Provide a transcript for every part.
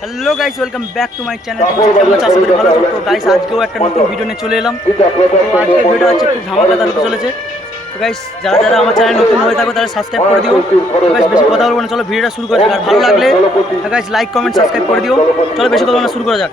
Hello guys welcome back to my channel কেমন আছো আশা করি ভালো আছো তো গাইস আজকেও একটা নতুন ভিডিও নিয়ে চলে এলাম। তো আজকে ভিডিও আছে খুব ধামাকাদার হতে চলেছে। তো গাইস যারা যারা আমার চ্যানেল নতুন হয়ে থাকো তারা সাবস্ক্রাইব করে দিও। গাইস বেশি কথা বলব না চলো ভিডিওটা শুরু করা যাক। আর ভালো লাগলে গাইস লাইক কমেন্ট সাবস্ক্রাইব করে দিও। চলো বেশি কথা বলব না শুরু করা যাক।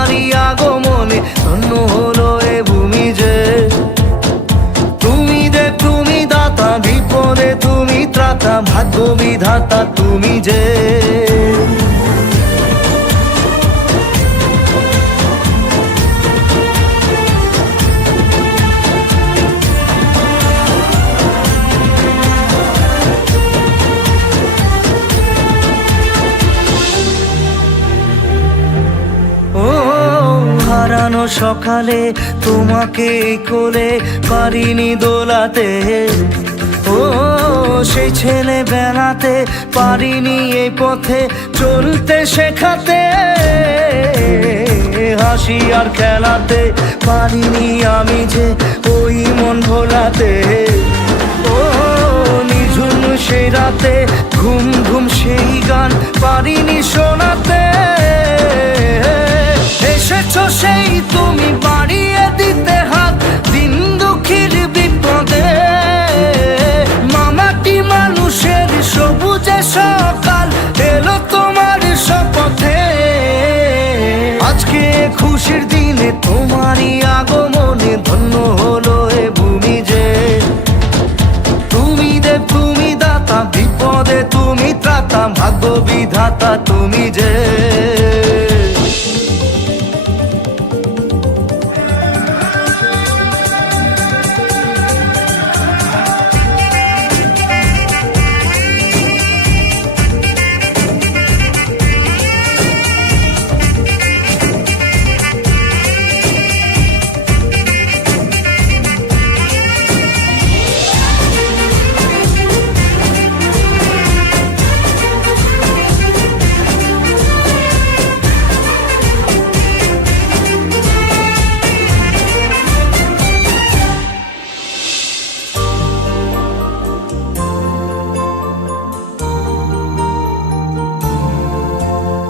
ভাগ্য বিধাতা তুমি যে। হারানো সকালে তোমাকে কোলে পারিনি দোলাতে। সেই ছেলে বেড়াতে পারিনি এই পথে, চলতে শেখাতে। হাসি আর খেলাতে পারিনি আমি যে ওই মন ভোলাতে। ও নিঝুম সেই রাতে ঘুম ঘুম সেই গান পারিনি তুমি যে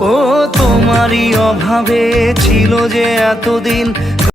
ও তোমারই অভাবে ছিল যে এতদিন